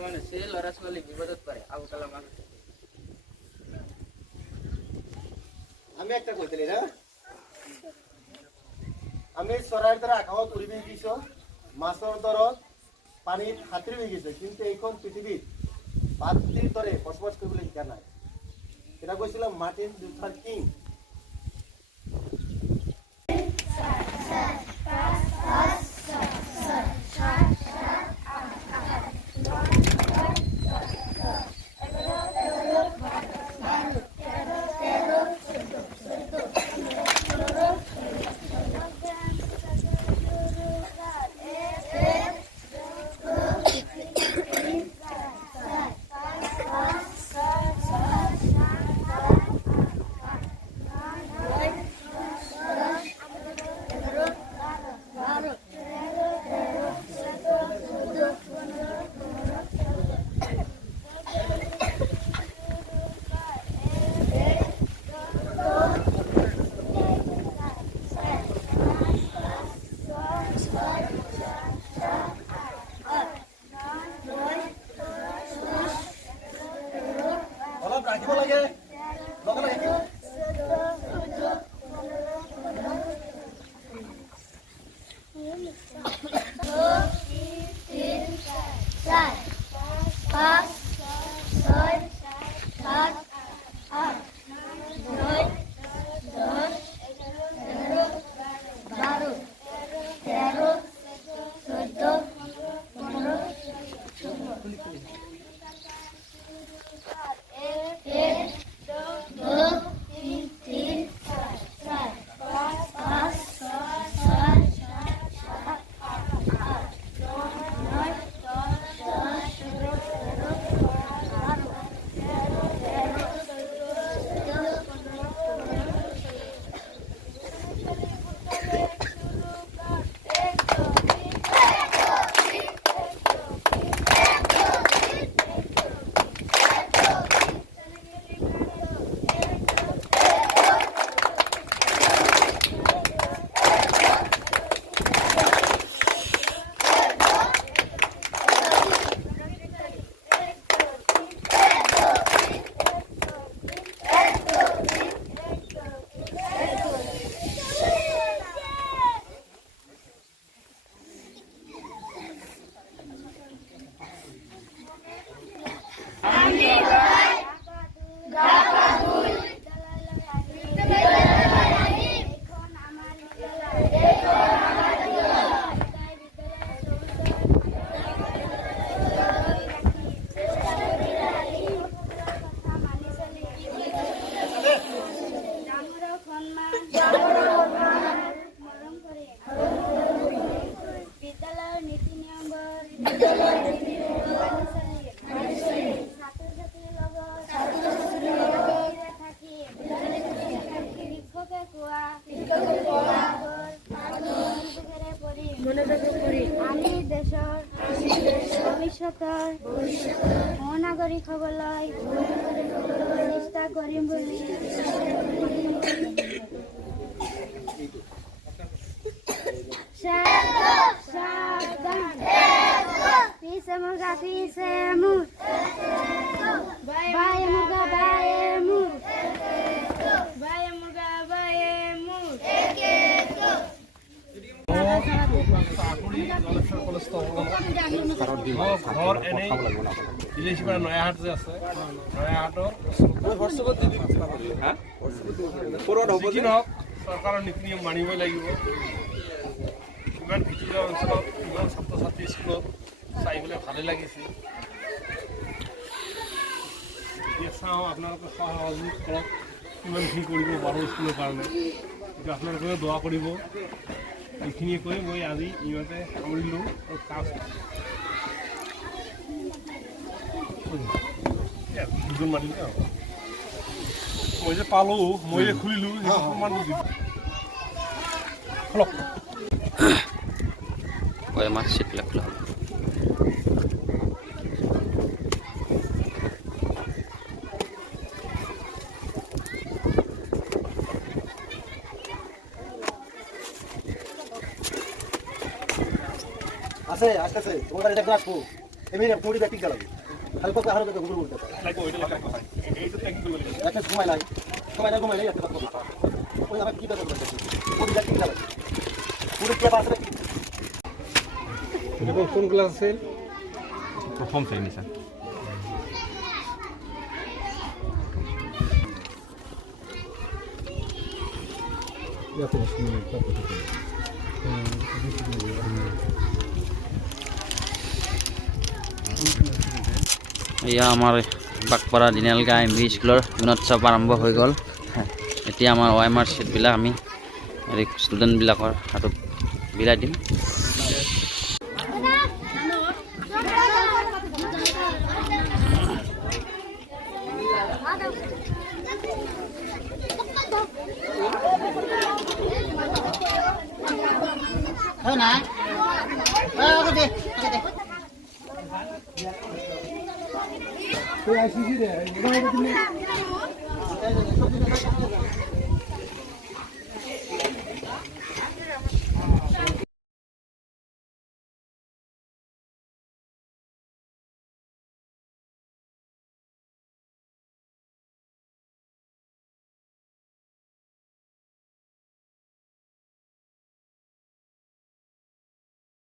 মানে সে ল'ৰা ছোৱালী বিপদত পৰে আবুকালা মানুহ আমি একটা কইতেলি না আমি চৰাইৰ দ্বাৰা আকাশত উৰি গৈছো মাছৰ দৰত পানীত সাঁতুৰি হৈ গৈছে কিন্তু এইখন পৃথিৱীত বাতিৰ দৰে বসবাস কৰিবলৈ শিকা নাই এটা কৈছিল মাৰ্টিন লুথাৰ কিং ৰাখিব লাগে লগে লাগে আমি দেশৰ ভৱিষ্যতৰ নাগৰিক হ'বলৈ চেষ্টা কৰিম বুলি পিছে মুগা পিছে মোৰ বায়ে মুগা বায়ে মোৰ বায়ে মুগা বায়ে মোৰ ঘৰ এনেই ইলিশিপাৰা নয়াহাট যে আছে নয়াহাটৰ যি নহওক চৰকাৰৰ নীতি নিয়ম মানিবই লাগিব ইমান ভিতৰুৱা অঞ্চলত ইমান ছাত্ৰ ছাত্ৰী স্কুলত চাই পেলাই ভালেই লাগিছে এতিয়া চাওঁ আপোনালোকে সহযোগ কৰক কিমানখিনি কৰিব পাৰোঁ স্কুলৰ কাৰণে এতিয়া আপোনালোকেও দোৱা কৰিব এইখিনিয়ে কৈ মই আজি ইহঁতে সামৰিলোঁ আৰু কাজ দুজন মাতিলে মই যে পালোঁ মই যে খুলিলোঁ সমান খোলক আমাৰ চিটবিলাক খোলা হ'ব আছে আসতেছে তোমার এটা আসবো এমনি পুরি ব্যাগ গেল খালি কত আহার করতে গুগল করতে লাগবে ওইটা লাগবে কথা এই তো ট্যাকিং করবে একটা সময় লাগে একটা কথা ওই আমি কি কথা বলতে পুরি ব্যাগ গেল পুরি কে বাসরে এটা কোন ক্লাস আছে প্রথম শ্রেণী স্যার এয়া আমাৰ বাগপাৰা দিনালগা এম ভি স্কুলৰ গুণোৎসৱ আৰম্ভ হৈ গ'ল এতিয়া আমাৰ OMR ছিটবিলাক আমি ষ্টুডেণ্টবিলাকৰ হাতত বিলাই দিম তুই আসিস ৰে